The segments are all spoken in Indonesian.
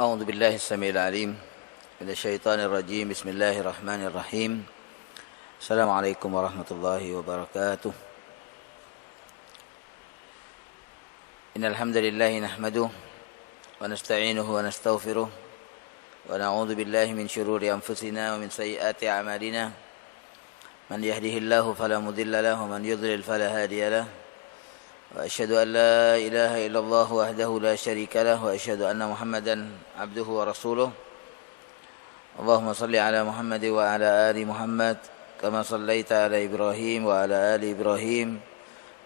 أعوذ بالله السميع العليم من الشيطان الرجيم. بسم الله الرحمن الرحيم. السلام عليكم ورحمة الله وبركاته. إن الحمد لله نحمده ونستعينه ونستغفره ونعوذ بالله من شرور أنفسنا ومن سيئات أعمالنا. من يهده الله فلا مضل له ومن يضلل فلا هادي له. وأشهد أن لا إله إلا الله وحده لا شريك له وأشهد أن محمدا عبده ورسوله. اللهم صل على محمد وعلى آل محمد كما صليت على إبراهيم وعلى آل إبراهيم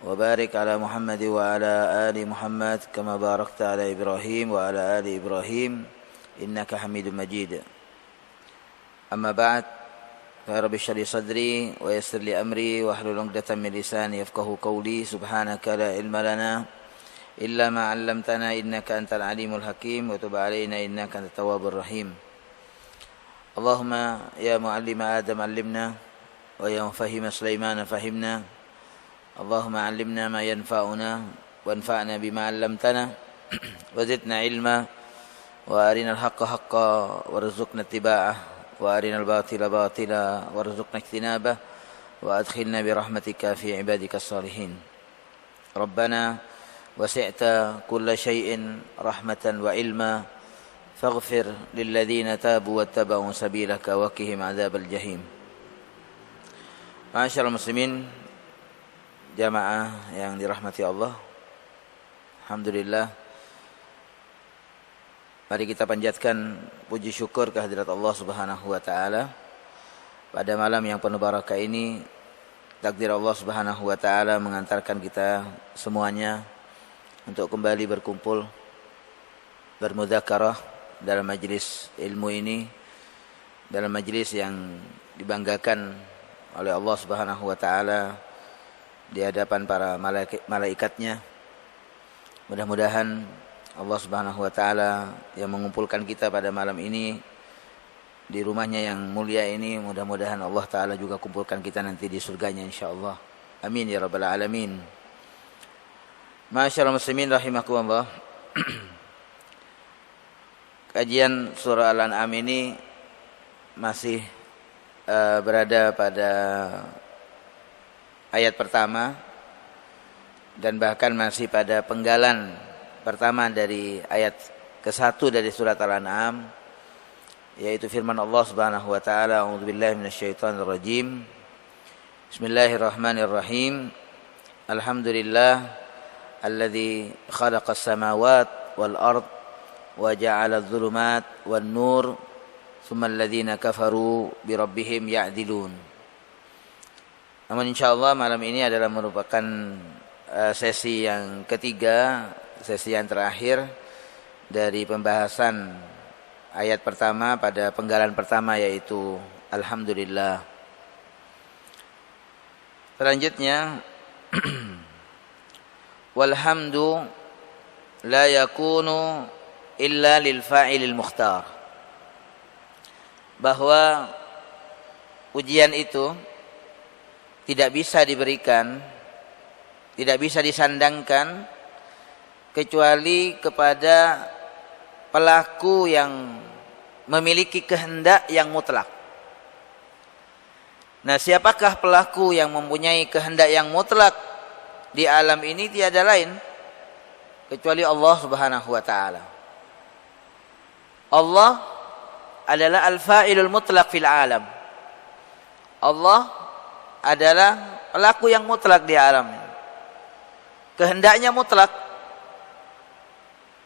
وبارك على محمد وعلى آل محمد كما باركت على إبراهيم وعلى آل إبراهيم إنك حميد مجيد. أما بعد، فَرَبِّ اشْرَحْ لِي صَدْرِي وَيَسِّرْ لِي أَمْرِي وَاحْلُلْ عُقْدَةً مِنْ لِسَانِي يَفْقَهُوا قَوْلِي. سُبْحَانَكَ لَا عِلْمَ لَنَا إِلَّا مَا عَلَّمْتَنَا إِنَّكَ أَنْتَ الْعَلِيمُ الْحَكِيمُ وَتُبْ عَلَيْنَا إِنَّكَ أَنْتَ التَّوَّابُ الرَّحِيمُ. اللهم يا معلم آدم علمنا ويا مفهم سليمان فهمنا. اللهم علمنا ما ينفعنا وانفعنا بما علمتنا وزدنا علما وأرنا الحق حقا وارزقنا اتباعه وأرنا الباطل باطلا وارزقنا اجتنابه وأدخلنا برحمتك في عبادك الصالحين. ربنا وسعت كل شيء رحمة وعلما فاغفر للذين تابوا واتبعوا سبيلك وقهم عذاب الجحيم. Ma'asyiral muslimin, jamaah yang dirahmati Allah, alhamdulillah, mari kita panjatkan puji syukur kehadirat Allah Subhanahu wa taala. Pada malam yang penuh barakah ini, takdir Allah Subhanahu wa taala mengantarkan kita semuanya untuk kembali berkumpul bermudzakarah dalam majelis ilmu ini, dalam majelis yang dibanggakan oleh Allah Subhanahu wa taala di hadapan para malaikatnya. Mudah-mudahan Allah Subhanahu wa taala yang mengumpulkan kita pada malam ini di rumahnya yang mulia ini, mudah-mudahan Allah taala juga kumpulkan kita nanti di surganya insyaallah. Amin ya rabbal alamin. Ma'asyiral muslimin rahimakumullah. Kajian surah Al-An'am ini masih berada pada ayat pertama dan bahkan masih pada penggalan pertama dari ayat ke-1 dari surat Al-An'am, yaitu firman Allah Subhanahu wa taala, a'udzubillahi minasyaitonir rajim. Bismillahirrahmanirrahim. Alhamdulillah alladzi khalaqas samawati wal ard wa ja'ala adh-dhulumat wan nur tsumma alladhina kafaru bi rabbihim ya'dilun. Namun insyaallah malam ini adalah merupakan sesi yang ketiga, sesi yang terakhir dari pembahasan ayat pertama pada penggalan pertama, yaitu Alhamdulillah. Selanjutnya walhamdu la yakunu illa lil fa'ilil mukhtar, bahwa ujian itu tidak bisa diberikan, tidak bisa disandangkan kecuali kepada pelaku yang memiliki kehendak yang mutlak. Nah, siapakah pelaku yang mempunyai kehendak yang mutlak di alam ini? Tiada lain kecuali Allah Subhanahu wa taala. Allah adalah al-fa'ilul mutlaq fil alam. Allah adalah pelaku yang mutlak di alam. Kehendaknya mutlak,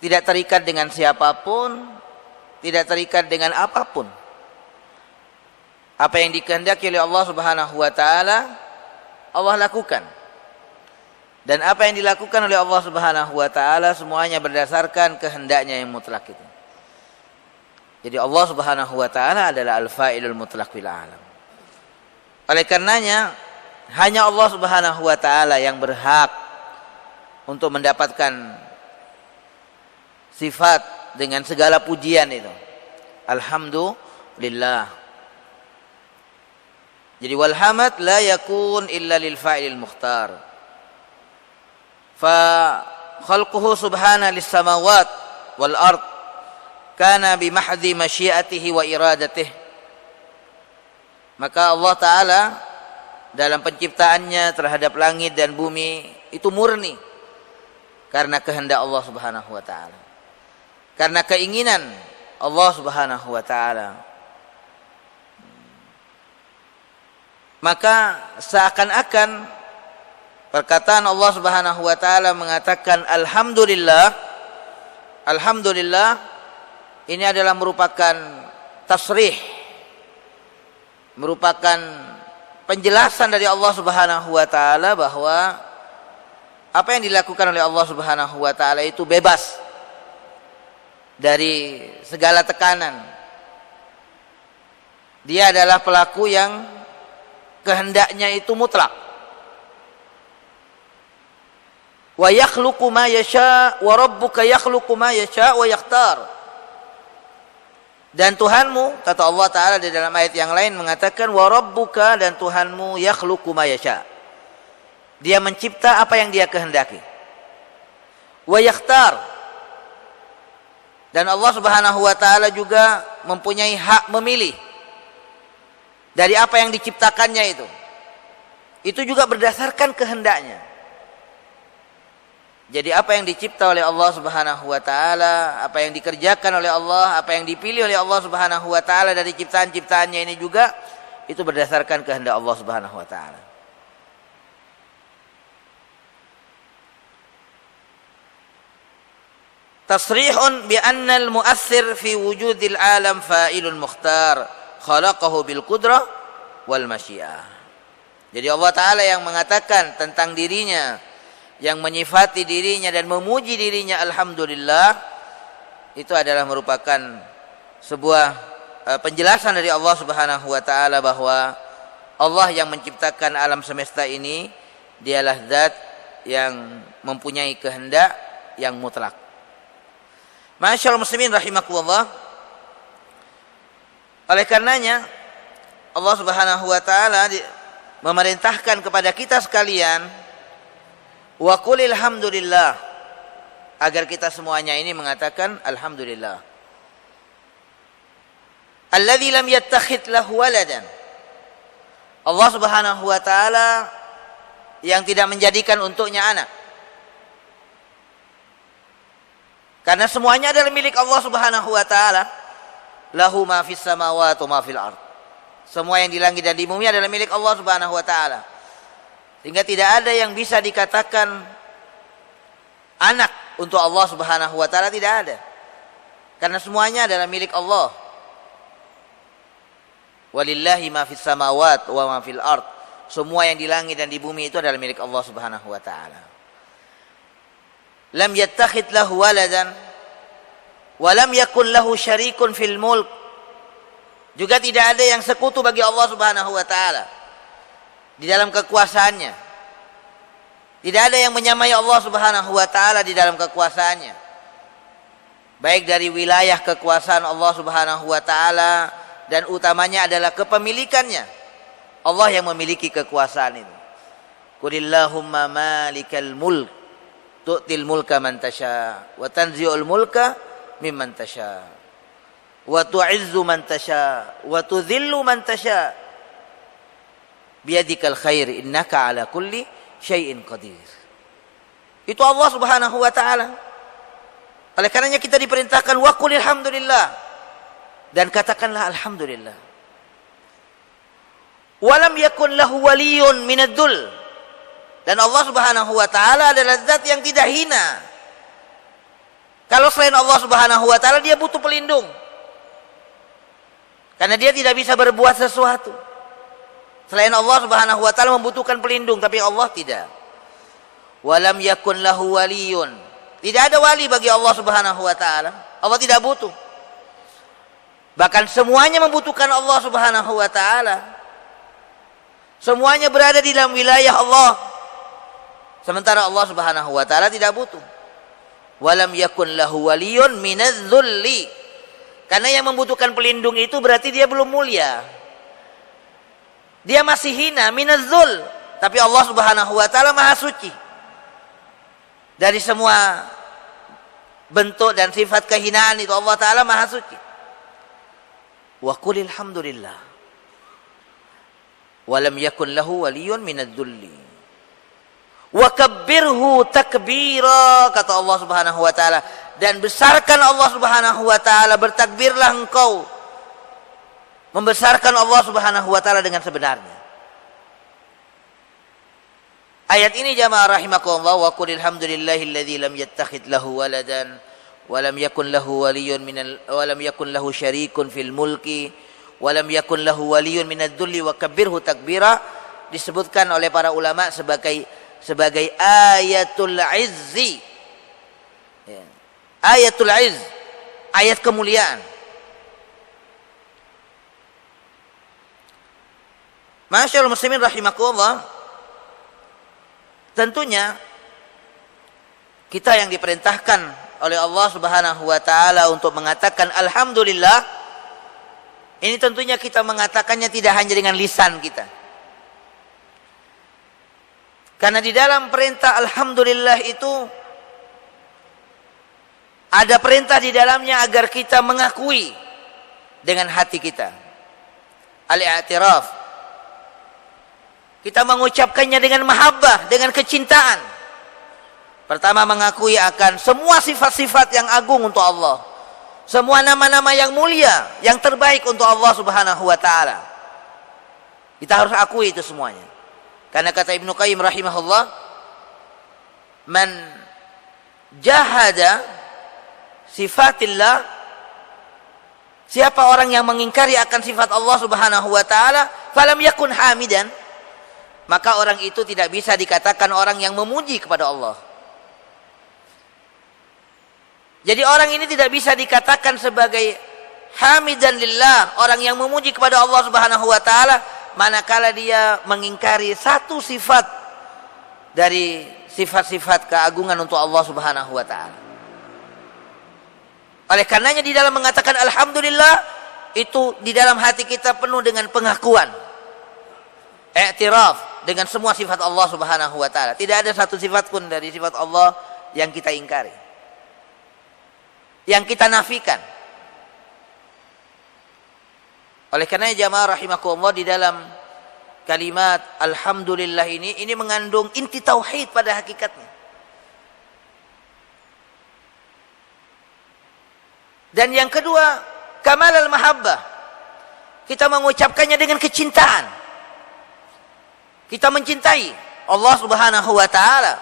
tidak terikat dengan siapapun, tidak terikat dengan apapun. Apa yang dikehendaki oleh Allah Subhanahu wa taala, Allah lakukan. Dan apa yang dilakukan oleh Allah Subhanahu wa taala semuanya berdasarkan kehendaknya yang mutlak itu. Jadi Allah Subhanahu wa taala adalah al-fa'ilul mutlaq fil alam. Oleh karenanya hanya Allah Subhanahu wa taala yang berhak untuk mendapatkan sifat dengan segala pujian itu. Alhamdulillah. Jadi wal hamd la yakun illa lil fa'ilil mukhtar. Fa khalquhu subhana lis samawat wal ard kana bimahdhi masyiatihi wa iradatih. Maka Allah Ta'ala dalam penciptaannya terhadap langit dan bumi itu murni karena kehendak Allah Subhanahu wa Ta'ala, karena keinginan Allah Subhanahu wa Ta'ala. Maka seakan-akan perkataan Allah Subhanahu wa Ta'ala mengatakan alhamdulillah, alhamdulillah, ini adalah merupakan tasrih, merupakan penjelasan dari Allah Subhanahu wa Ta'ala bahwa apa yang dilakukan oleh Allah Subhanahu wa Ta'ala itu bebas dari segala tekanan. Dia adalah pelaku yang kehendaknya itu mutlak. Wa yakhluqu ma yasha wa rabbuka yakhluqu ma yasha wa yakhtar. Dan Tuhanmu, kata Allah Ta'ala di dalam ayat yang lain mengatakan wa rabbuka, dan Tuhanmu yakhluqu ma yasha. Dia mencipta apa yang dia kehendaki. Wa yakhtar. Dan Allah Subhanahu wa Ta'ala juga mempunyai hak memilih dari apa yang diciptakannya itu. Itu juga berdasarkan kehendaknya. Jadi apa yang dicipta oleh Allah Subhanahu wa Ta'ala, apa yang dikerjakan oleh Allah, apa yang dipilih oleh Allah Subhanahu wa Ta'ala dari ciptaan-ciptaannya ini juga itu berdasarkan kehendak Allah Subhanahu wa Ta'ala. Tasrihun bi anna al-mu'assir fi wujudil alam fa'ilun mukhtar khalaqahu bil qudrah wal masyiah. Jadi Allah Ta'ala yang mengatakan tentang dirinya, yang menyifati dirinya dan memuji dirinya alhamdulillah, itu adalah merupakan sebuah penjelasan dari Allah Subhanahu wa Ta'ala bahwa Allah yang menciptakan alam semesta ini, dialah zat yang mempunyai kehendak yang mutlak. Ma'asyiral muslimin rahimakumullah. Oleh karenanya Allah Subhanahu wa Ta'ala memerintahkan kepada kita sekalian wa qul alhamdulillah, agar kita semuanya ini mengatakan alhamdulillah. Alladzi lam yattakhidh lahu waladan. Allah Subhanahu wa Ta'ala yang tidak menjadikan untuknya anak. Karena semuanya adalah milik Allah Subhanahu wa Ta'ala. Lahu ma fis samawati wa ma fil ard. Semua yang di langit dan di bumi adalah milik Allah Subhanahu wa Ta'ala. Sehingga tidak ada yang bisa dikatakan anak untuk Allah Subhanahu wa Ta'ala, tidak ada. Karena semuanya adalah milik Allah. Walillahi ma fis samawati wa ma fil ard. Semua yang di langit dan di bumi itu adalah milik Allah Subhanahu wa Ta'ala. Lam yattakhidh lahu waladan wa lam yakun lahu syarikun fil mulk. Juga tidak ada yang sekutu bagi Allah Subhanahu wa Ta'ala di dalam kekuasaannya. Tidak ada yang menyamai Allah Subhanahu wa Ta'ala di dalam kekuasaannya, baik dari wilayah kekuasaan Allah Subhanahu wa Ta'ala, dan utamanya adalah kepemilikannya. Allah yang memiliki kekuasaan itu. Qulillahumma malikal mulk tu'til mulka man tasha wa tanzi'ul mulka mimman tasha wa tu'izzu man tasha wa tudhillu man tasha biyadikal khair innaka ala kulli syai'in qadir. Itu Allah Subhanahu wa Ta'ala. Oleh karenanya kita diperintahkan wa qul alhamdulillah, dan katakanlah alhamdulillah. Walam yakun lahu waliyun minad-dul. Dan Allah Subhanahu wa Ta'ala adalah zat yang tidak hina. Kalau selain Allah Subhanahu wa Ta'ala, dia butuh pelindung. Karena dia tidak bisa berbuat sesuatu. Selain Allah Subhanahu wa Ta'ala membutuhkan pelindung, tapi Allah tidak. Walam yakun lahu waliyun. Tidak ada wali bagi Allah Subhanahu wa Ta'ala. Allah tidak butuh. Bahkan semuanya membutuhkan Allah Subhanahu wa Ta'ala. Semuanya berada di dalam wilayah Allah. Sementara Allah Subhanahu wa Ta'ala tidak butuh. Walam yakun lahu waliyun minadz-dzulli. Karena yang membutuhkan pelindung itu berarti dia belum mulia. Dia masih hina, minadz-dzul. Tapi Allah Subhanahu wa Ta'ala Maha suci dari semua bentuk dan sifat kehinaan itu Allah Ta'ala maha suci. Wa qulil hamdulillah walam yakun lahu waliyun minadh-dhulli wa kabbirhu takbira, kata Allah Subhanahu wa taala, dan besarkan Allah Subhanahu wa taala, bertakbirlah engkau membesarkan Allah Subhanahu wa taala dengan sebenarnya. Ayat ini jamaah rahimakumullah, wa qulil hamdulillahilladzi lam yattakhidh lahu waladan wa lam yakun lahu waliyyun wa lam yakun lahu syarikun fil mulki wa lam yakun lahu waliyyun minadh-dhulli wa kabbirhu takbira, disebutkan oleh para ulama sebagai ayatul izzi. Ya. Ayatul izz, ayat kemuliaan. Masyaallah muslimin rahimakumullah, tentunya kita yang diperintahkan oleh Allah Subhanahu wa taala untuk mengatakan alhamdulillah, ini tentunya kita mengatakannya tidak hanya dengan lisan kita. Karena di dalam perintah alhamdulillah itu ada perintah di dalamnya agar kita mengakui dengan hati kita. Al-i'tiraf. Kita mengucapkannya dengan mahabbah, dengan kecintaan. Pertama, mengakui akan semua sifat-sifat yang agung untuk Allah. Semua nama-nama yang mulia, yang terbaik untuk Allah Subhanahu wa taala. Kita harus akui itu semuanya. Karena kata Ibnu Qayyim rahimahullah, man jahada sifatillah, siapa orang yang mengingkari akan sifat Allah Subhanahu wa taala, falam yakun hamidan, maka orang itu tidak bisa dikatakan orang yang memuji kepada Allah. Jadi orang ini tidak bisa dikatakan sebagai hamidan lillah, orang yang memuji kepada Allah Subhanahu wa taala, manakala dia mengingkari satu sifat dari sifat-sifat keagungan untuk Allah Subhanahu wa taala. Oleh karenanya di dalam mengatakan alhamdulillah itu di dalam hati kita penuh dengan pengakuan, i'tiraf dengan semua sifat Allah Subhanahu wa taala. Tidak ada satu sifat pun dari sifat Allah yang kita ingkari, yang kita nafikan. Oleh karena jamaah rahimakumullah, di dalam kalimat alhamdulillah ini mengandung inti tauhid pada hakikatnya. Dan yang kedua, kamal al-mahabbah. Kita mengucapkannya dengan kecintaan. Kita mencintai Allah Subhanahu wa taala.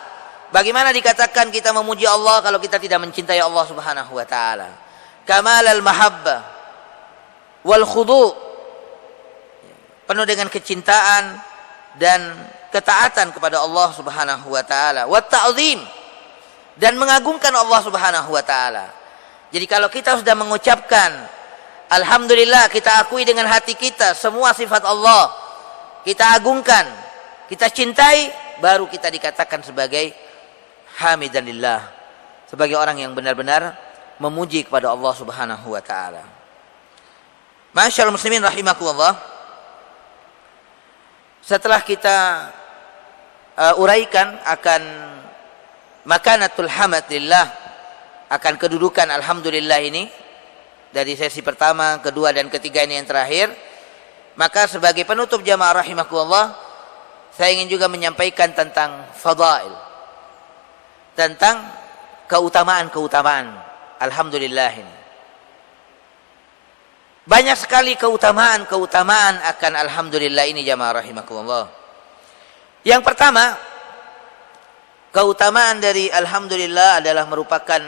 Bagaimana dikatakan kita memuji Allah kalau kita tidak mencintai Allah Subhanahu wa taala? Kamal al-mahabbah wal khudu', penuh dengan kecintaan dan ketaatan kepada Allah Subhanahu wa taala, wa ta'zim, dan mengagungkan Allah Subhanahu wa taala. Jadi kalau kita sudah mengucapkan alhamdulillah, kita akui dengan hati kita semua sifat Allah, kita agungkan, kita cintai, baru kita dikatakan sebagai hamidan lillah, sebagai orang yang benar-benar memuji kepada Allah Subhanahu wa taala. Masyaallah muslimin rahimakumullah, setelah kita uraikan akan makanatul hamd lillah, akan kedudukan alhamdulillah ini dari sesi pertama, kedua dan ketiga ini yang terakhir, maka sebagai penutup jamaah rahimakumullah, saya ingin juga menyampaikan tentang fadail, tentang keutamaan-keutamaan alhamdulillah ini. Banyak sekali keutamaan-keutamaan akan alhamdulillah ini jamaah rahimakumullah. Yang pertama, keutamaan dari alhamdulillah adalah merupakan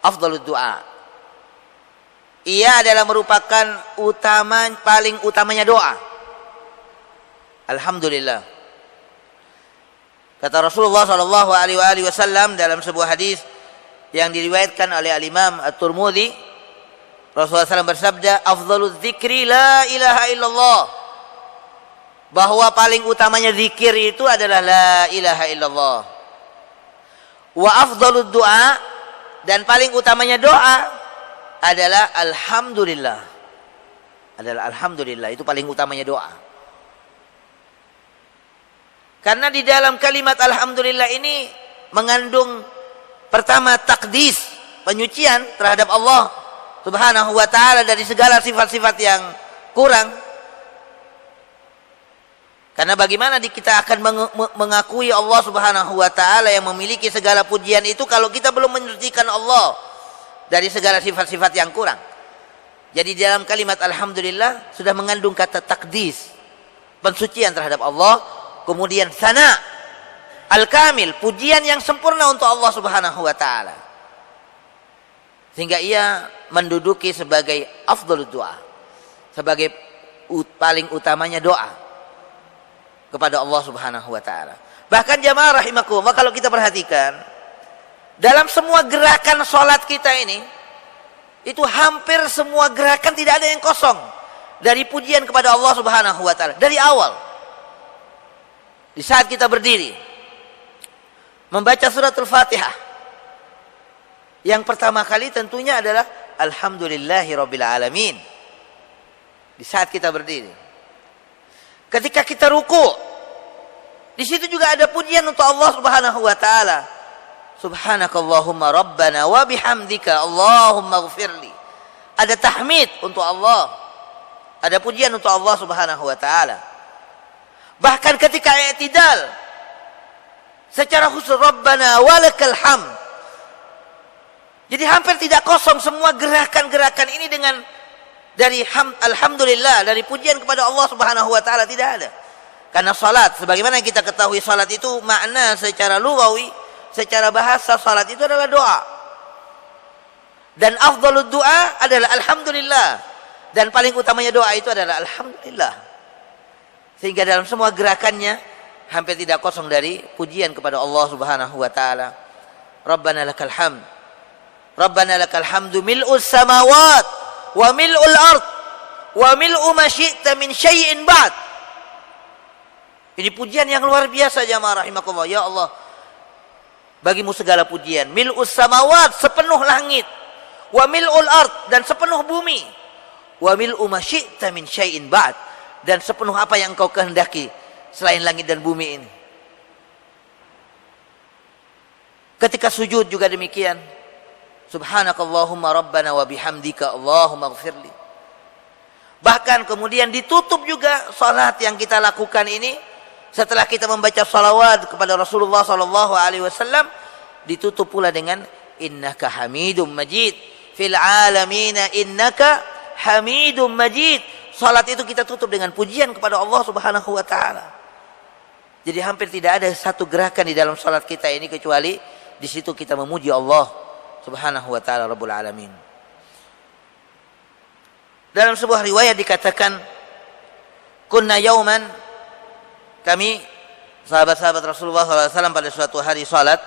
afdhalud du'a. Ia adalah merupakan paling utamanya doa. Alhamdulillah. Kata Rasulullah sallallahu alaihi wasallam dalam sebuah hadis yang diriwayatkan oleh Al-Imam At-Tirmidzi, Rasulullah SAW bersabda, afdhaluz zikri la ilaha illallah, bahwa paling utamanya zikir itu adalah la ilaha illallah. Wa afdhalud du'a, dan paling utamanya doa adalah alhamdulillah. Adalah alhamdulillah, itu paling utamanya doa. Karena di dalam kalimat alhamdulillah ini mengandung Pertama, takdis, penyucian terhadap Allah Subhanahu wa ta'ala dari segala sifat-sifat yang kurang. Karena bagaimana kita akan mengakui Allah Subhanahu wa ta'ala yang memiliki segala pujian itu kalau kita belum menyucikan Allah dari segala sifat-sifat yang kurang. Jadi dalam kalimat alhamdulillah sudah mengandung kata takdis, pensucian terhadap Allah, kemudian sana al-kamil, pujian yang sempurna untuk Allah Subhanahu wa ta'ala. Sehingga ia menduduki sebagai afdhalud doa, sebagai paling utamanya doa kepada Allah Subhanahu wa ta'ala. Bahkan jamaah rahimakumullah, kalau kita perhatikan dalam semua gerakan sholat kita ini, itu hampir semua gerakan tidak ada yang kosong dari pujian kepada Allah Subhanahu wa ta'ala. Dari awal, di saat kita berdiri membaca suratul Fatihah, yang pertama kali tentunya adalah alhamdulillahi rabbil alamin. Di saat kita berdiri, ketika kita ruku, di situ juga ada pujian untuk Allah Subhanahu wa ta'ala. Subhanakallahumma rabbana wa bihamdika Allahumma ghfirli. Ada tahmid untuk Allah, ada pujian untuk Allah Subhanahu wa ta'ala. Bahkan ketika i'tidal, secara khusus rabbana walakal hamd. Jadi hampir tidak kosong semua gerakan-gerakan ini dengan dari alhamdulillah, dari pujian kepada Allah Subhanahu wa ta'ala, tidak ada. Karena salat, sebagaimana kita ketahui, salat itu makna secara lughawi, secara bahasa, salat itu adalah doa. Dan afdhalud doa adalah alhamdulillah. Dan paling utamanya doa itu adalah alhamdulillah. Sehingga dalam semua gerakannya hampir tidak kosong dari pujian kepada Allah Subhanahu wa ta'ala. Rabbana lakal hamd. Rabbana lakal hamdu mil'us samawat wa mil'ul ard wa mil'u ma syi'ta min syai'in ba'd. Ini pujian yang luar biasa jamaah rahimakumullah. Ya Allah, bagimu segala pujian. Mil'us samawat, sepenuh langit. Wa mil'ul ard, dan sepenuh bumi. Wa mil'u ma syi'ta min syai'in ba'd, dan sepenuh apa yang engkau kehendaki selain langit dan bumi ini. Ketika sujud juga demikian. Subhanakallahumma rabbana wa bihamdika Allahumma ghfirli. Bahkan kemudian ditutup juga salat yang kita lakukan ini, setelah kita membaca salawat kepada Rasulullah sallallahu alaihi wasallam, ditutup pula dengan innaka hamidum majid fil alamin innaka hamidum majid. Salat itu kita tutup dengan pujian kepada Allah Subhanahu wa taala. Jadi hampir tidak ada satu gerakan di dalam salat kita ini kecuali di situ kita memuji Allah Subhanahu wa ta'ala Rabbul Alamin. Dalam sebuah riwayat dikatakan, kunna yauman, kami sahabat-sahabat Rasulullah SAW pada suatu hari salat,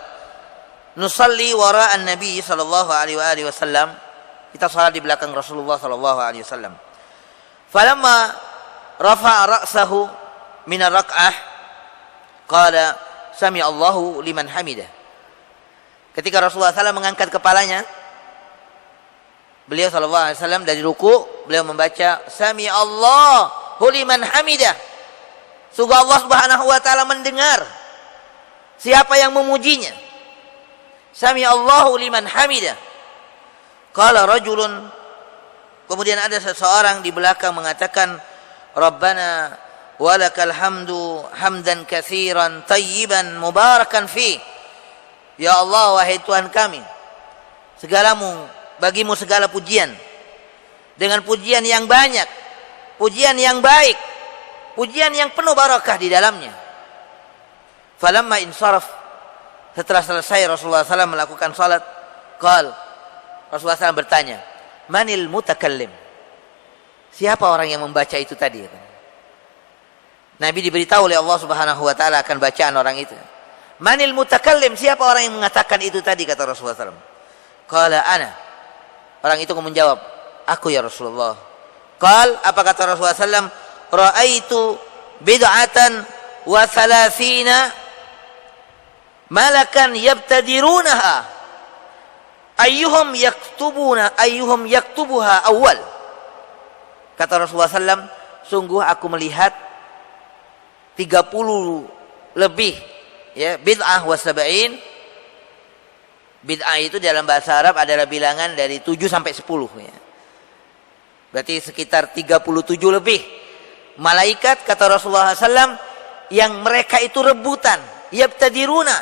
nusalli wara'an Nabi sallallahu alaihi wasallam, kita salat di belakang Rasulullah sallallahu alaihi wasallam. Falamma rafa'a ra'sahu min ar-rak'ah qala sami Allahu liman hamidah. Ketika Rasulullah SAW mengangkat kepalanya, beliau SAW dari ruku, beliau membaca Sami Allahu liman hamidah. Sungguh Allah Subhanahu wa ta'ala mendengar siapa yang memujinya. Sami Allahu liman hamidah. Qala rajulun, kemudian ada seseorang di belakang mengatakan, Rabbana walakal hamdu hamdan katsiran tayyiban mubarakan fi. Ya Allah, wahai Tuhan kami, bagimu segala pujian, dengan pujian yang banyak, pujian yang baik, pujian yang penuh barakah di dalamnya. Falamma insaraf, setelah selesai Rasulullah SAW melakukan salat, Rasulullah SAW bertanya, manil mutakallim, siapa orang yang membaca itu tadi? Nabi diberitahu oleh Allah Subhanahu wa ta'ala akan bacaan orang itu. Manil mutakallim, siapa orang yang mengatakan itu tadi, kata Rasulullah SAW. Qala ana. Orang itu menjawab, aku ya Rasulullah. Apa kata Rasulullah SAW? Ra'aitu bid'atan wa thalathina malakan yabtadirunaha ayyuhum yaktubuha awal. Kata Rasulullah SAW, sungguh aku melihat 30 lebih, ya, bid'ah wa sab'in, Bid'ah itu dalam bahasa Arab adalah bilangan dari 7 sampai 10 ya. Berarti sekitar 37 lebih malaikat kata Rasulullah SAW yang mereka itu rebutan, yabtadiruna,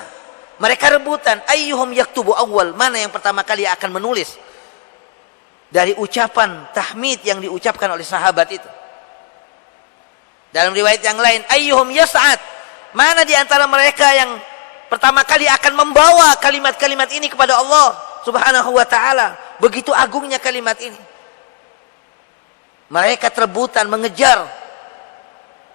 mereka rebutan ayyuhum yaktubu awal, mana yang pertama kali akan menulis dari ucapan tahmid yang diucapkan oleh sahabat itu. Dalam riwayat yang lain, ayyuhum yas'ad, mana di antara mereka yang pertama kali akan membawa kalimat-kalimat ini kepada Allah Subhanahu wa taala. Begitu agungnya kalimat ini. Mereka rebutan mengejar.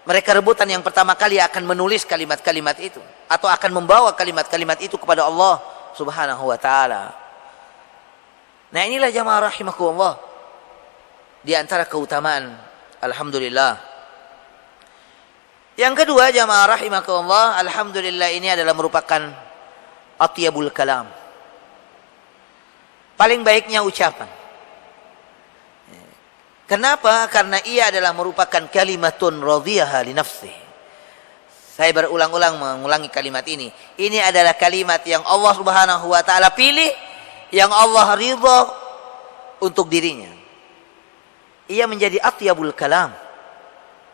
Mereka rebutan yang pertama kali akan menulis kalimat-kalimat itu atau akan membawa kalimat-kalimat itu kepada Allah Subhanahu wa taala. Nah, inilah jamaah rahimakumullah di antara keutamaan alhamdulillah. Yang kedua jamaah rahimakumullah, alhamdulillah ini adalah merupakan atyabul kalam. Paling baiknya ucapan. Kenapa? Karena ia adalah merupakan kalimatun radhiyaha li nafsihi. Saya berulang-ulang mengulangi kalimat ini. Ini adalah kalimat yang Allah Subhanahu wa taala pilih, yang Allah ridha untuk dirinya. Ia menjadi atyabul kalam,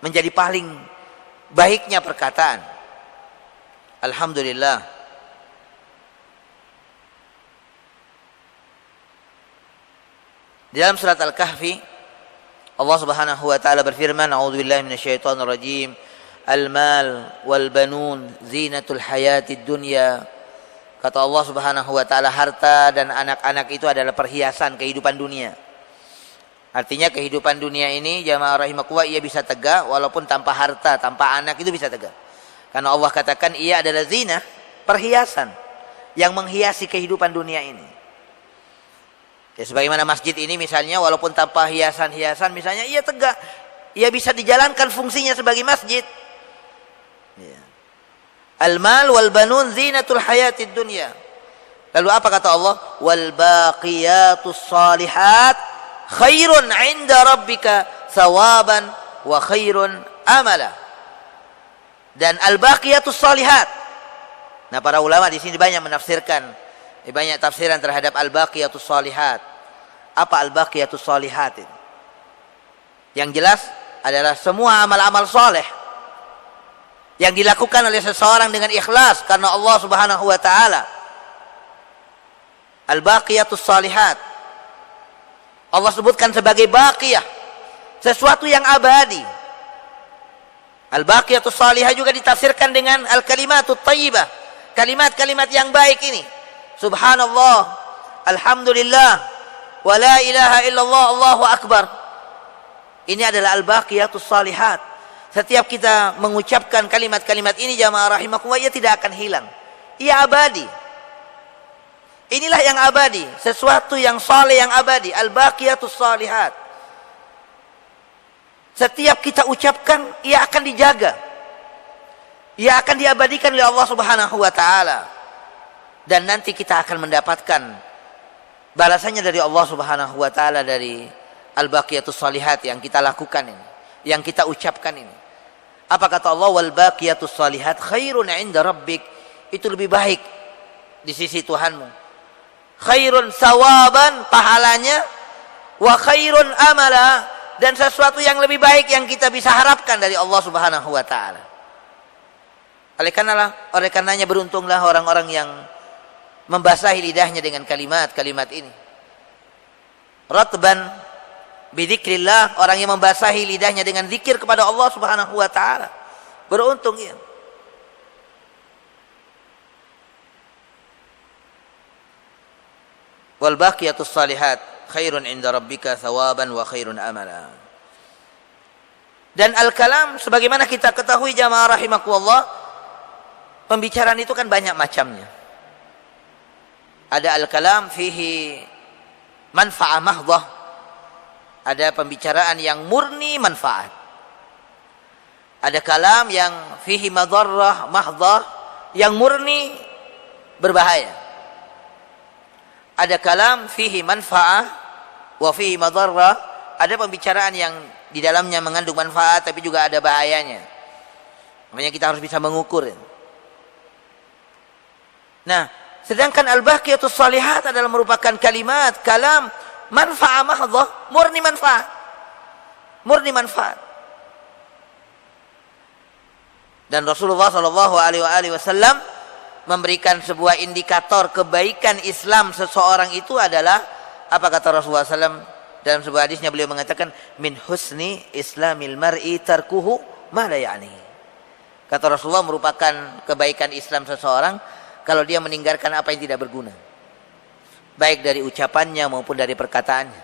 menjadi paling baiknya perkataan. Alhamdulillah. Di dalam surat Al-Kahfi Allah Subhanahu wa taala berfirman, a'udzubillahi minasyaitonir rajim, al-mal wal banun zinatul hayatid dunya. Kata Allah Subhanahu wa taala, harta dan anak-anak itu adalah perhiasan kehidupan dunia. Artinya kehidupan dunia ini jamaah rahimakumullah ia bisa tegak walaupun tanpa harta, tanpa anak itu bisa tegak. Karena Allah katakan ia adalah zina, perhiasan yang menghiasi kehidupan dunia ini. Ya, sebagaimana masjid ini misalnya walaupun tanpa hiasan-hiasan misalnya ia tegak, ia bisa dijalankan fungsinya sebagai masjid. Ya. Al-mal wal banun zinatul hayatid dunya. Lalu apa kata Allah? Wal baqiyatus salihat khairun 'inda rabbika thawaban wa khairun amala. Dan al-baqiyatus salihat. Nah, para ulama di sini banyak menafsirkan, banyak tafsiran terhadap al-baqiyatus salihat. Apa al-baqiyatus salihat itu? Yang jelas adalah semua amal-amal soleh yang dilakukan oleh seseorang dengan ikhlas karena Allah Subhanahu wa taala. Al-baqiyatus salihat Allah sebutkan sebagai baqiyah, sesuatu yang abadi. Al-baqiyatus salihah juga ditafsirkan dengan al-kalimatut thayyibah, kalimat-kalimat yang baik ini. Subhanallah, alhamdulillah, wa la ilaha illallah, Allahu akbar. Ini adalah al-baqiyatus salihat. Setiap kita mengucapkan kalimat-kalimat ini jamaah rahimakumullah, ia tidak akan hilang. Ia abadi. Inilah yang abadi, sesuatu yang saleh yang abadi, al-baqiyatus salihat. Setiap kita ucapkan, ia akan dijaga. Ia akan diabadikan oleh Allah Subhanahu wa taala. Dan nanti kita akan mendapatkan balasannya dari Allah Subhanahu wa taala dari al-baqiyatus salihat yang kita lakukan ini, yang kita ucapkan ini. Apa kata Allah? Wal baqiyatus salihat khairun 'inda rabbik. Itu lebih baik di sisi Tuhanmu. Khairun sawaban, pahalanya, wa khairun amala, dan sesuatu yang lebih baik yang kita bisa harapkan dari Allah Subhanahu wa taala. Oleh karenanya beruntunglah orang-orang yang membasahi lidahnya dengan kalimat-kalimat ini. Ratban bidzikrillah, orang yang membasahi lidahnya dengan zikir kepada Allah Subhanahu wa taala. Beruntung ia. Wal baqiyatus salihat khairun 'inda rabbika thawaban wa khairun amala. Dan al-kalam sebagaimana kita ketahui jamaah rahimakumullah, pembicaraan itu kan banyak macamnya. Ada al-kalam fihi manfa'ah mahdhah. Ada pembicaraan yang murni manfaat. Ada kalam yang fihi madarrah mahdhah, yang murni berbahaya. Ada kalam fihi manfa'ah wa fihi madarrah. Ada pembicaraan yang di dalamnya mengandung manfaat tapi juga ada bahayanya. Makanya kita harus bisa mengukur. Nah, Sedangkan al-baqiyatus shalihat adalah merupakan kalimat, kalam, manfaat mahdhah, murni manfaat. Murni manfaat. Dan Rasulullah Shallallahu Alaihi Wasallam memberikan sebuah indikator kebaikan Islam seseorang itu adalah apa kata Rasulullah SAW dalam sebuah hadisnya, beliau mengatakan min husni islamil mar'i tarkuhu ma la ya'ni. Kata Rasulullah, merupakan kebaikan Islam seseorang kalau dia meninggalkan apa yang tidak berguna, baik dari ucapannya maupun dari perkataannya.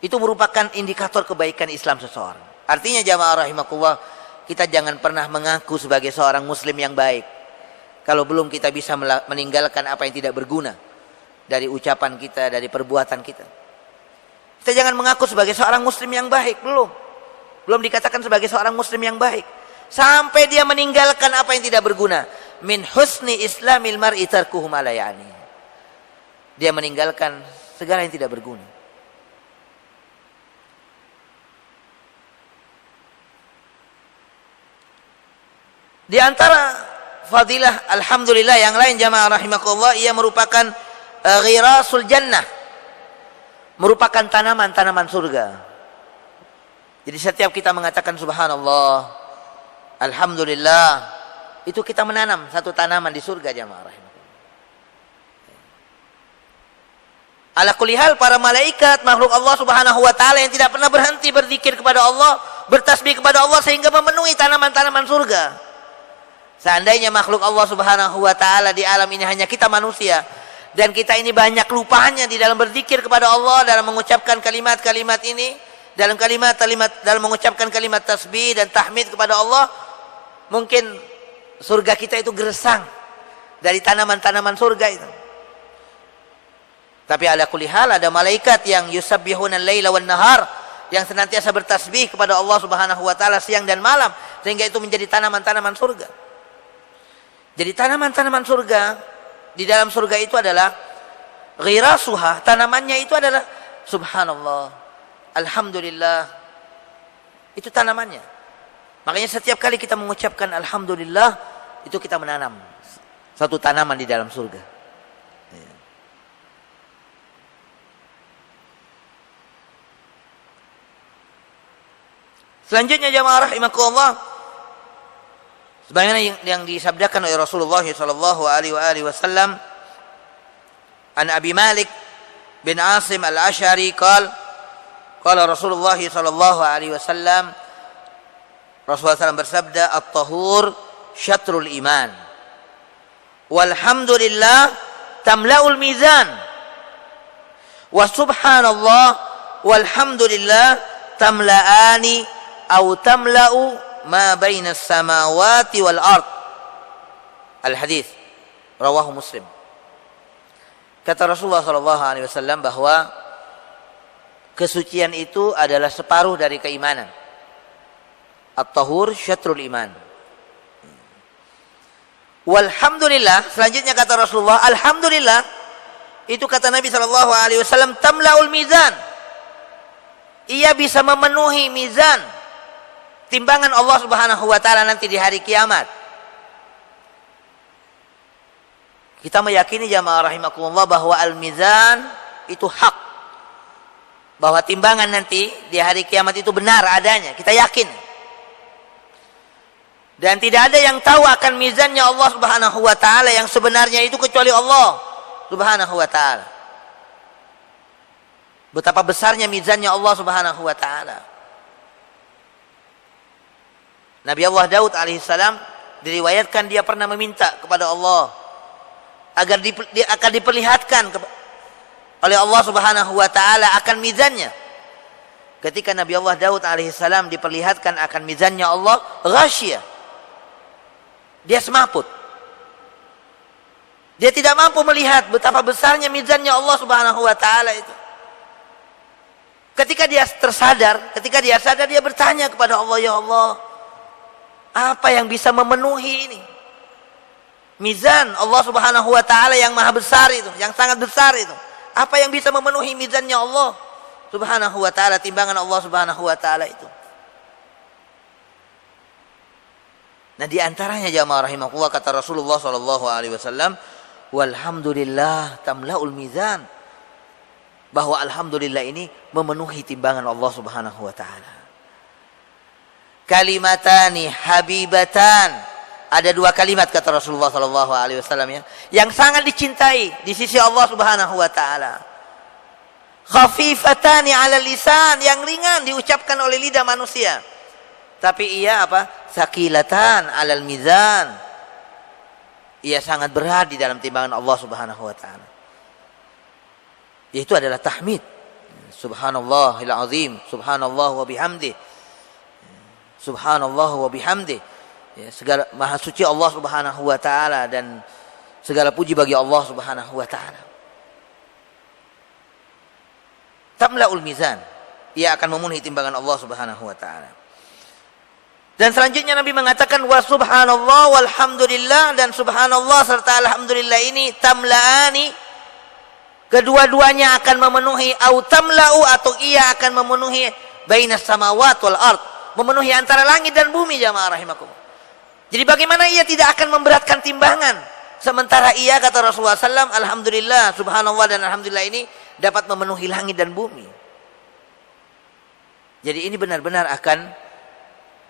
Itu merupakan indikator kebaikan Islam seseorang. Artinya jamaah rahimakumullah, kita jangan pernah mengaku sebagai seorang muslim yang baik kalau belum kita bisa meninggalkan apa yang tidak berguna dari ucapan kita, dari perbuatan kita. Kita jangan mengaku sebagai seorang muslim yang baik, belum dikatakan sebagai seorang muslim yang baik sampai dia meninggalkan apa yang tidak berguna. Min husni islamil mar'i tarkuhu ma la ya'ni. Dia meninggalkan segala yang tidak berguna. Di antara fadilah alhamdulillah yang lain jamaah rahimakumullah, ia merupakan ghirasul jannah, merupakan tanaman-tanaman surga. Jadi setiap kita mengatakan subhanallah, alhamdulillah, itu kita menanam satu tanaman di surga jamaah rahimakumullah. Ala kulli hal, para malaikat makhluk Allah Subhanahu wa taala yang tidak pernah berhenti berzikir kepada Allah, bertasbih kepada Allah sehingga memenuhi tanaman-tanaman surga. Seandainya makhluk Allah Subhanahu wa taala di alam ini hanya kita manusia, dan kita ini banyak lupanya di dalam berzikir kepada Allah, dalam mengucapkan kalimat-kalimat ini, dalam dalam mengucapkan kalimat tasbih dan tahmid kepada Allah, mungkin surga kita itu gersang dari tanaman-tanaman surga itu. Tapi ala kulli hal, ada malaikat yang yusabbihuna al-laila wan nahar, yang senantiasa bertasbih kepada Allah Subhanahu wa taala siang dan malam, sehingga itu menjadi tanaman-tanaman surga. Jadi tanaman-tanaman surga, di dalam surga itu adalah ghirasuha, tanamannya itu adalah subhanallah, alhamdulillah. Itu tanamannya. Makanya setiap kali kita mengucapkan alhamdulillah, itu kita menanam satu tanaman di dalam surga. Selanjutnya jamaah rahimakumullah, sebagaimana yang disabdakan oleh Rasulullah sallallahu alaihi wasallam, an Abi Malik bin Asim al-Asy'ari qala Rasulullah sallallahu alaihi wasallam, Rasulullah SAW bersabda, at-tahur syatrul iman, walhamdulillah tamla'ul mizan, wa subhanallah walhamdulillah tamla'ani au tamla'u ma bainas samawati wal ard. Al-hadis rawahu Muslim. Kata Rasulullah SAW bahwa kesucian itu adalah separuh dari keimanan. At-tahur syatrul iman. Walhamdulillah, selanjutnya kata Rasulullah, alhamdulillah, itu kata Nabi SAW, tamla'ul mizan. Ia bisa memenuhi mizan, timbangan Allah Subhanahu wa taala nanti di hari kiamat. Kita meyakini jamaah rahimakumullah bahwa al-mizan itu hak. Bahwa timbangan nanti di hari kiamat itu benar adanya. Kita yakin. Dan tidak ada yang tahu akan mizannya Allah Subhanahu wa taala yang sebenarnya itu kecuali Allah Subhanahu wa taala. Betapa besarnya mizannya Allah Subhanahu wa taala. Nabi Allah Daud alaihissalam diriwayatkan dia pernah meminta kepada Allah agar akan diperlihatkan oleh Allah Subhanahu wa taala akan mizannya. Ketika Nabi Allah Daud alaihissalam diperlihatkan akan mizannya Allah, ghasyiyah. Dia semaput. Dia tidak mampu melihat betapa besarnya mizannya Allah Subhanahu wa taala itu. Ketika dia sadar, dia bertanya kepada Allah, ya Allah, apa yang bisa memenuhi ini? Mizan Allah Subhanahu wa taala yang maha besar itu, yang sangat besar itu. Apa yang bisa memenuhi mizannya Allah Subhanahu wa taala, timbangan Allah Subhanahu wa taala itu? Nah, di antaranya jamaah rahimakumullah kata Rasulullah sallallahu alaihi wasallam, walhamdulillah tamla'ul mizan. Bahwa alhamdulillah ini memenuhi timbangan Allah Subhanahu wa taala. Kalimatani habibatan. Ada dua kalimat kata Rasulullah sallallahu alaihi wasallam ya, yang sangat dicintai di sisi Allah Subhanahu wa taala. Khafifatani 'ala lisan, yang ringan diucapkan oleh lidah manusia. Tapi ia apa? Sakilatan 'alal mizan. Ia sangat berat di dalam timbangan Allah Subhanahu wa taala. Yaitu adalah tahmid. Subhanallahil azim, subhanallah wa bihamdi. Subhanallah wa bihamdi. Ya, segala maha suci Allah Subhanahu wa taala dan segala puji bagi Allah Subhanahu wa taala. Tamla'ul mizan. Ia akan memenuhi timbangan Allah Subhanahu wa taala. Dan selanjutnya Nabi mengatakan wa subhanallah walhamdulillah, dan subhanallah serta alhamdulillah ini tamla'ani, kedua-duanya akan memenuhi, au tamla'u, atau ia akan memenuhi bainas samawat wal ard, memenuhi antara langit dan bumi, jamaah rahimakumullah. Jadi bagaimana ia tidak akan memberatkan timbangan, sementara ia kata Rasulullah SAW, alhamdulillah, subhanallah dan alhamdulillah ini dapat memenuhi langit dan bumi. Jadi ini benar-benar akan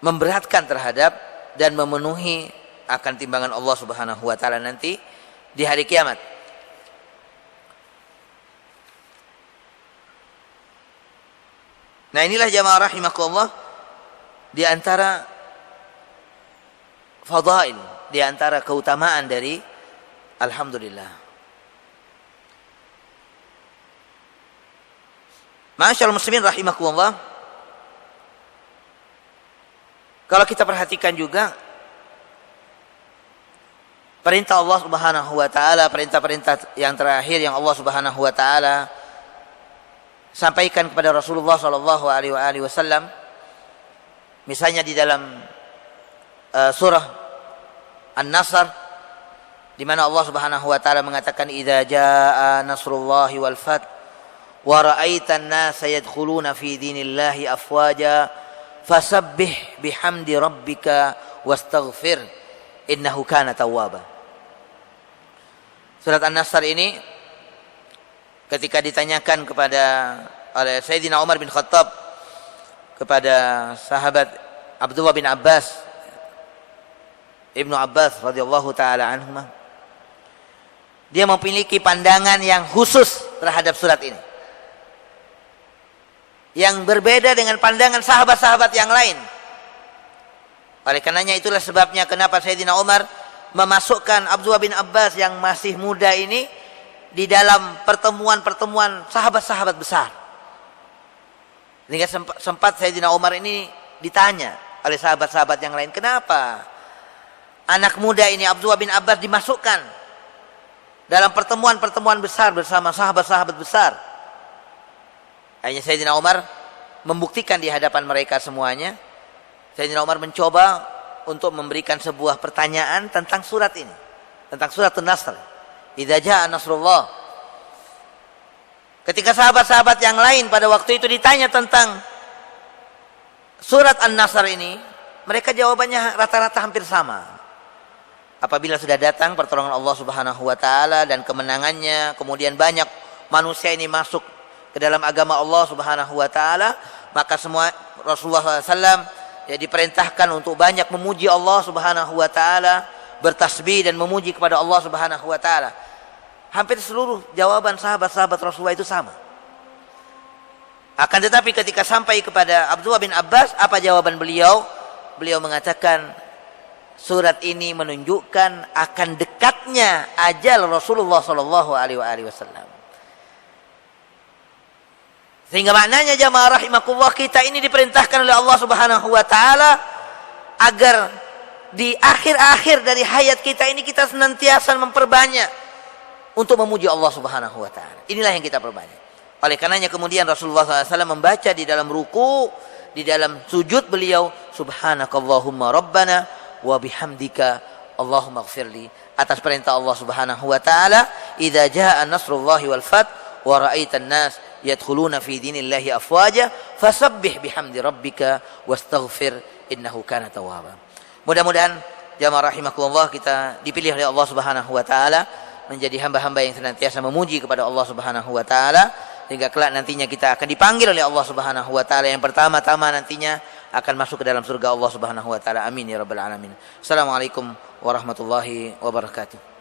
memberatkan terhadap dan memenuhi akan timbangan Allah Subhanahu wa taala nanti di hari kiamat. Nah, inilah jamaah rahimakumullah di antara fadail, di antara keutamaan dari alhamdulillah. Ma'asyiral muslimin rahimakumullah, kalau kita perhatikan juga perintah Allah Subhanahu wa taala, perintah-perintah yang terakhir yang Allah Subhanahu wa taala sampaikan kepada Rasulullah sallallahu alaihi wasallam, misalnya di dalam surah An-Nasr, di mana Allah Subhanahu wa taala mengatakan idza jaa nasrullahi wal fath wa ra'aitan nasa yadkhuluna fi dinillahi afwaja fasabbih bihamdi rabbika wastaghfir innahu kana tawwaba. Surat An-Nasr ini ketika ditanyakan oleh Sayyidina Umar bin Khattab kepada sahabat Abdullah bin Abbas, Ibnu Abbas radhiyallahu taala anhuma, dia memiliki pandangan yang khusus terhadap surat ini, yang berbeda dengan pandangan sahabat-sahabat yang lain. Oleh karenanya itulah sebabnya kenapa Sayyidina Umar memasukkan Abdullah bin Abbas yang masih muda ini di dalam pertemuan-pertemuan sahabat-sahabat besar. Sehingga sempat Sayyidina Umar ini ditanya oleh sahabat-sahabat yang lain, kenapa anak muda ini Abdullah bin Abbas dimasukkan dalam pertemuan-pertemuan besar bersama sahabat-sahabat besar? Akhirnya Sayyidina Umar membuktikan di hadapan mereka semuanya. Sayyidina Umar mencoba untuk memberikan sebuah pertanyaan tentang surat ini, tentang surat An-Nasr. Idza jaa nasrullah. Ketika sahabat-sahabat yang lain pada waktu itu ditanya tentang surat An-Nasr ini, mereka jawabannya rata-rata hampir sama. Apabila sudah datang pertolongan Allah Subhanahu wa taala dan kemenangannya, kemudian banyak manusia ini masuk ke dalam agama Allah Subhanahu wa taala, maka semua Rasulullah SAW ya diperintahkan untuk banyak memuji Allah Subhanahu wa taala, bertasbih dan memuji kepada Allah Subhanahu wa taala. Hampir seluruh jawaban sahabat-sahabat Rasulullah itu sama. Akan tetapi ketika sampai kepada Abdullah bin Abbas, apa jawaban beliau? Beliau mengatakan surat ini menunjukkan akan dekatnya ajal Rasulullah sallallahu alaihi wasallam. Sehingga maknanya jamaah rahimakumullah, kita ini diperintahkan oleh Allah Subhanahu wa taala agar di akhir-akhir dari hayat kita ini kita senantiasa memperbanyak untuk memuji Allah Subhanahu wa taala. Inilah yang kita perbanyak. Oleh karenanya kemudian Rasulullah SAW membaca di dalam ruku, di dalam sujud beliau, subhanakallahumma rabbana wa bihamdika Allahumma ighfirli, atas perintah Allah Subhanahu wa taala, idza jaa nasrullahi wal fath wa ra'aitan nas yadkhuluna fi dinillahi afwaja fasabbih bihamdi rabbika wastaghfir innahu kana tawwaba. Mudah-mudahan jamaah rahimakumullah kita dipilih oleh Allah Subhanahu wa taala menjadi hamba-hamba yang senantiasa memuji kepada Allah Subhanahu wa taala, sehingga kelak nantinya kita akan dipanggil oleh Allah Subhanahu wa taala yang pertama-tama nantinya akan masuk ke dalam surga Allah Subhanahu wa taala. Amin ya rabbal alamin. Assalamualaikum warahmatullahi wabarakatuh.